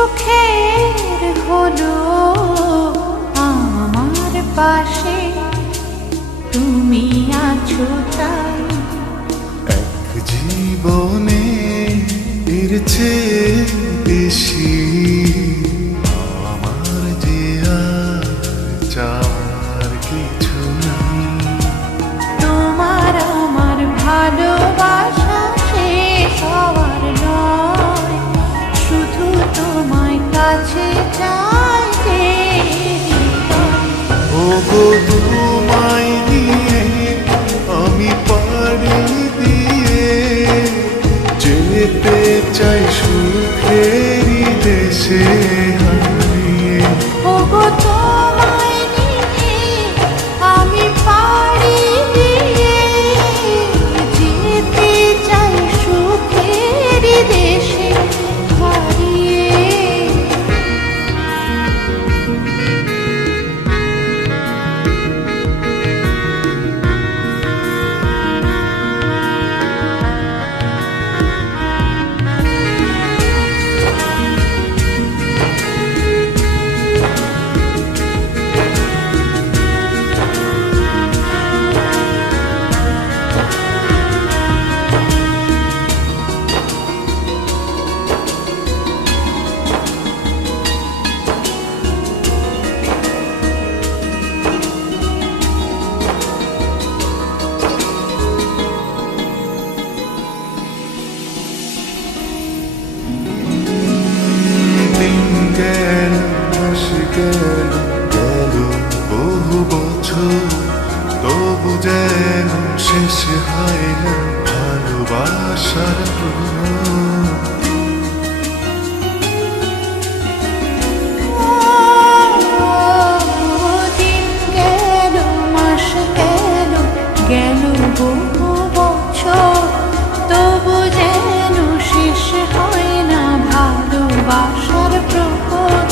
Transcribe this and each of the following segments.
সুখের হলো আমার পাশে তুমি আছো তাই। এক জীবনে এর চেয়ে বেশি আমার যে আর চাওয়ার কিছু নাই। তোমার আমার ভালোবাসা শেষ হওয়ার নয়, শুধু তোমায় কাছে চাই যে হৃদয়। ওগো তোমায় নিয়ে আমি পাড়ি দিয়ে যেতে চাই সুখেরই দেশে হারিয়ে। ওগো তোমায় নিয়ে আমি পাড়ি দিয়ে যেতে চাই সুখের দেশে হারিয়ে। গেল মাস গেল গেল বহু বছর, তবু যেন শেষ হয় না ভালোবাসার প্রহর। দিন গেল মাস গেল গেল বহু বছর, তবু যেন শেষ হয় না ভালোবাসার প্রহর।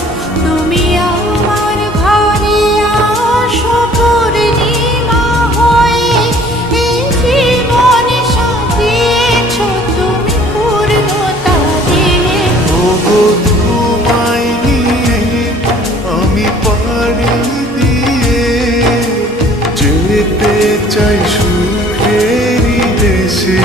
তুমি আমার ঘরে আসো পূর্ণিমা হয়ে, এই জীবন সাজিয়েছ তুমি পূর্ণতা দিয়ে। ওগো তোমায় নিয়ে আমি পাড়ি দিয়ে যেতে চাই সুখেরই দেশে